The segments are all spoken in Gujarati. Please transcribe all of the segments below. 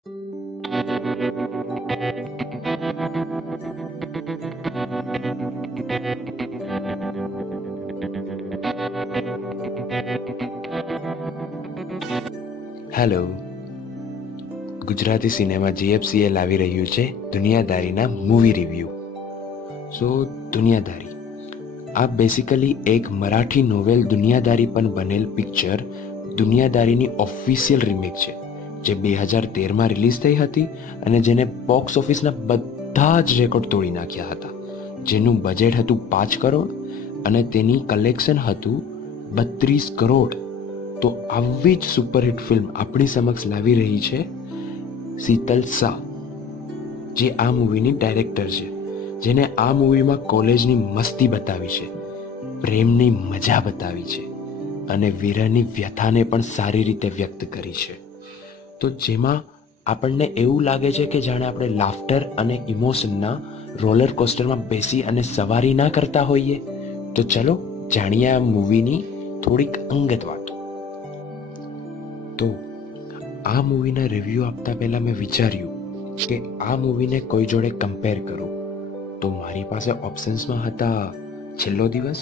હેલો. ગુજરાતી સિનેમા જીએફસીએ લાવી રહ્યું છે દુનિયાદારીના મૂવી રિવ્યૂ. દુનિયાદારી આ બેસિકલી એક મરાઠી નોવેલ દુનિયાદારી પર બનેલ પિક્ચર દુનિયાદારીની ઓફિશિયલ રિમેક છે, જે 2013માં રિલીઝ થઈ હતી અને જેને બોક્સ ઓફિસના બધા જ રેકોર્ડ તોડી નાખ્યા હતા. જેનું બજેટ હતું 5 કરોડ અને તેની કલેક્શન હતું 32 કરોડ. તો આવી જ સુપરહિટ ફિલ્મ આપણી સમક્ષ લાવી રહી છે શીતલ શાહ, જે આ મૂવીની ડાયરેક્ટર છે, જેને આ મૂવીમાં કોલેજની મસ્તી બતાવી છે, પ્રેમની મજા બતાવી છે અને વિરહની વ્યથાને પણ સારી રીતે વ્યક્ત કરી છે. તો જેમાં આપણને એવું લાગે છે કે જાણે આપણે લાફ્ટર અને ઇમોશનના રોલર કોસ્ટરમાં બેસી અને સવારી ના કરતા હોઈએ. તો ચલો જાણીએ આ મૂવીની થોડીક અંગત વાતો. તો આ મૂવીના રિવ્યૂ આપતા પહેલાં મેં વિચાર્યું કે આ મૂવીને કોઈ જોડે કમ્પેર કરું. તો મારી પાસે ઓપ્શન્સમાં હતા છેલ્લો દિવસ,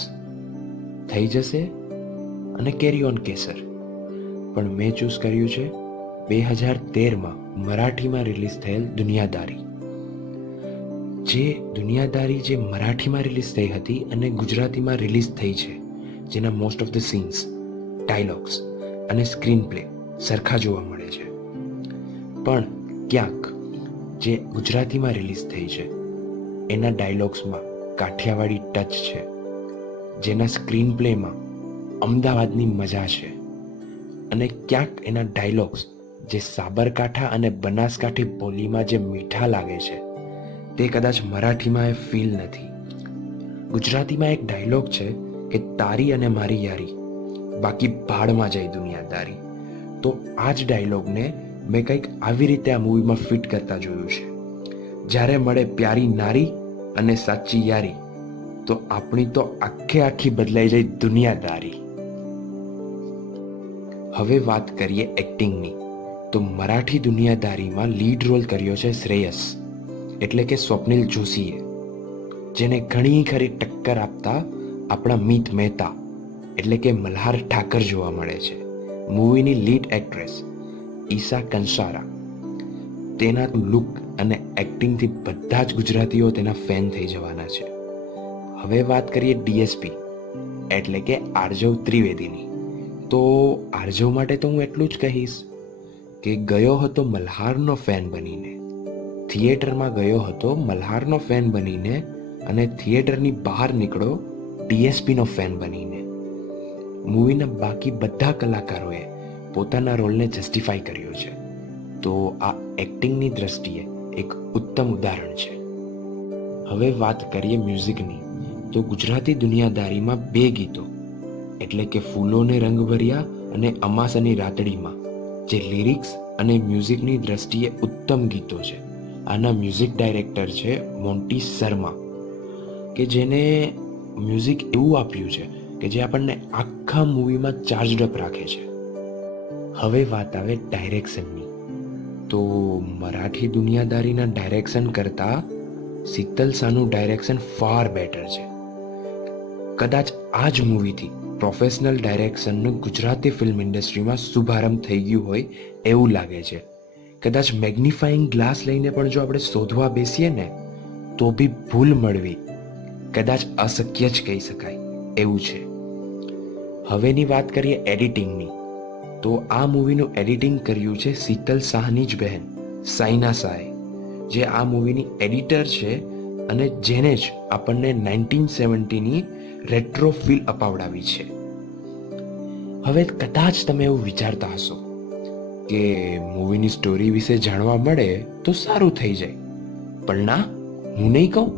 થઈ જશે અને કેરી ઓન કેસર. પણ મેં ચૂઝ કર્યું છે 2013માં મરાઠીમાં રિલીઝ થયેલ દુનિયાદારી. જે મરાઠીમાં રિલીઝ થઈ હતી અને ગુજરાતીમાં રિલીઝ થઈ છે, જેના most of the scenes, dialogues અને સ્ક્રીન પ્લે સરખા જોવા મળે છે. પણ ક્યાંક જે ગુજરાતીમાં રિલીઝ થઈ છે એના ડાયલોગ્સમાં કાઠિયાવાડી ટચ છે, જેના સ્ક્રીન પ્લેમાં અમદાવાદની મજા છે, અને ક્યાંક એના ડાયલોગ્સ જે સાબરકાંઠા અને બનાસકાંઠી બોલીમાં જે મીઠા લાગે છે તે કદાચ મરાઠીમાં એ ફીલ નથી. ગુજરાતીમાં એક ડાયલોગ છે કે તારી અને મારી યારી, બાકી ભાડમાં જાય દુનિયાદારી. તો આ જ ડાયલોગને મેં કંઈક આવી રીતે આ મૂવીમાં ફિટ કરતા જોયું છે. જ્યારે મળે પ્યારી નારી અને સાચી યારી, તો આપણી તો આખી બદલાઈ જાય દુનિયાદારી. હવે વાત કરીએ એક્ટિંગની. તો મરાઠી દુનિયાદારીમાં લીડ રોલ કર્યો છે શ્રેયસ, એટલે કે સ્વપ્નિલ જોશીએ, જેને ઘણી ખરી ટક્કર આપતા આપણા મીત મહેતા એટલે કે મલ્હાર ઠાકર જોવા મળે છે. મૂવીની લીડ એક્ટ્રેસ ઈશા કંસારા, તેના લુક અને એક્ટિંગથી બધા જ ગુજરાતીઓ તેના ફેન થઈ જવાના છે. હવે વાત કરીએ ડીએસપી એટલે કે આર્જવ ત્રિવેદીની. તો આર્જવ માટે તો હું એટલું જ કહીશ કે ગયો હતો મલ્હારનો ફેન બનીને, થિયેટરમાં ગયો હતો મલ્હારનો ફેન બનીને, અને થિયેટરની બહાર નીકળો ડીએસપીનો ફેન બનીને. મૂવીના બાકી બધા કલાકારોએ પોતાના રોલને જસ્ટિફાઈ કર્યો છે. તો આ એક્ટિંગની દ્રષ્ટિએ એક ઉત્તમ ઉદાહરણ છે. હવે વાત કરીએ મ્યુઝિકની. તો ગુજરાતી દુનિયાદારીમાં 2 ગીતો એટલે કે ફૂલોને રંગ ભર્યા અને અમાસની રાતડીમાં, જે લિરિક્સ અને મ્યુઝિકની દ્રષ્ટિએ ઉત્તમ ગીતો છે. આના મ્યુઝિક ડાયરેક્ટર છે મોન્ટી શર્મા, કે જેને મ્યુઝિક એવું આપ્યું છે કે જે આપણને આખા મૂવીમાં ચાર્જડ અપ રાખે છે. હવે વાત આવે ડાયરેક્શનની. તો મરાઠી દુનિયાદારીના ડાયરેક્શન કરતાં શીતલ શાહનું ડાયરેક્શન ફાર બેટર છે. કદાચ આ જ મૂવીથી પ્રોફેશનલ ડાયરેક્શનનો ગુજરાતી ફિલ્મ ઇન્ડસ્ટ્રીમાં શુભારંભ થઈ ગયું હોય એવું લાગે છે. કદાચ મેગ્નિફાઈંગ ગ્લાસ લઈને પણ જો આપણે શોધવા બેસીએ ને તો બી ભૂલ મળવી કદાચ અશક્ય જ કહી શકાય એવું છે. હવેની વાત કરીએ એડિટિંગની. તો આ મૂવીનું એડિટિંગ કર્યું છે શીતલ શાહની જ બહેન સાઇના શાહે, જે આ મૂવીની એડિટર છે અને જેને જ આપણને 1970ની રેટ્રો ફીલ અપાવડાવી છે. હવે કદાચ તમે એવું વિચારતા હશો કે મૂવીની સ્ટોરી વિશે જાણવા મળે તો સારું થઈ જાય, પણ ના, હું નહીં કહું.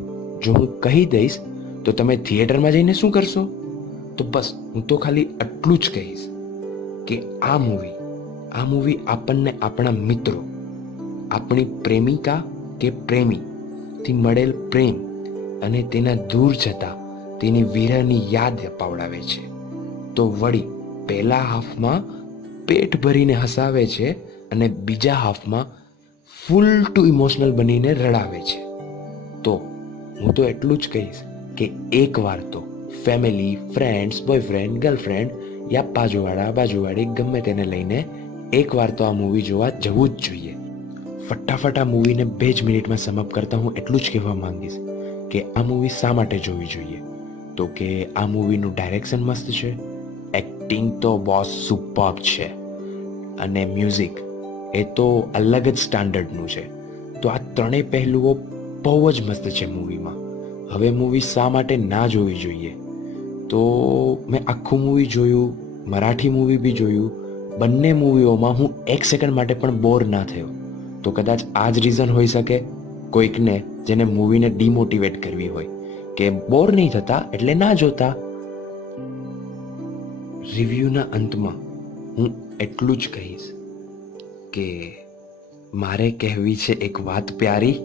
જો હું કહી દઈશ તો તમે થિયેટરમાં જઈને શું કરશો? તો બસ હું તો ખાલી આટલું જ કહીશ કે આ મૂવી આપણને આપણા મિત્રો, આપણી પ્રેમિકા કે પ્રેમીથી મળેલ પ્રેમ અને તેના દૂર જતા તેની વિરહની યાદ અપાવડાવે છે. તો વળી પહેલા હાફમાં પેટ ભરીને હસાવે છે અને બીજા હાફમાં ફૂલ ટુ ઇમોશનલ બનીને રડાવે છે. તો હું તો એટલું જ કહીશ કે એકવાર તો ફેમિલી, ફ્રેન્ડ્સ, બોયફ્રેન્ડ, ગર્લફ્રેન્ડ યા બાજુવાળી ગમે તેને લઈને એકવાર તો આ મૂવી જોવા જવું જ જોઈએ. ફટાફટ આ મૂવીને 2 જ મિનિટમાં સમઅપ કરતા હું એટલું જ કહેવા માંગીશ કે આ મૂવી શા માટે જોવી જોઈએ. તો કે આ મૂવીનું ડાયરેક્શન મસ્ત છે, એક્ટિંગ તો બોસ સુપર્બ છે, અને મ્યુઝિક એ તો અલગ જ સ્ટાન્ડર્ડનું છે. તો આ ત્રણેય પહેલુઓ બહુ જ મસ્ત છે મૂવીમાં. હવે મૂવી શા માટે ના જોવી જોઈએ? તો મેં આખું મૂવી જોયું, મરાઠી મૂવી બી જોયું. બંને મૂવીઓમાં હું 1 સેકન્ડ માટે પણ બોર ના થયો. તો કદાચ આ જ રીઝન હોઈ શકે કોઈકને જેને મૂવીને ડિમોટિવેટ કરવી હોય કે બોર નહીં થતા એટલે ના જોતા. રિવ્યૂના અંતમાં હું એટલું જ કહીશ કે મારે કહેવી છે એક વાત પ્યારી,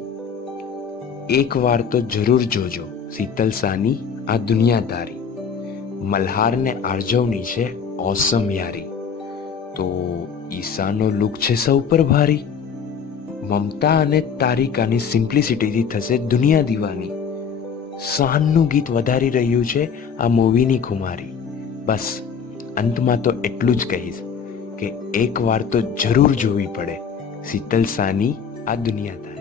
એકવાર તો જરૂર જોજો શીતલ સાની આ દુનિયાદારી. મલ્હારને આર્જવની છે ઓસમ યારી. તો ઈશાનો લુક છે સૌ પર ભારી. મમતા અને તારિકાની સિમ્પ્લિસિટીથી થશે દુનિયા દીવાની. શાનનું ગીત વધારી રહ્યું છે આ મૂવીની ખુમારી. બસ અંતમાં તો એટલું જ કહીશ કે એકવાર તો જરૂર જોવી પડે શીતલ સાની આ દુનિયાદારી.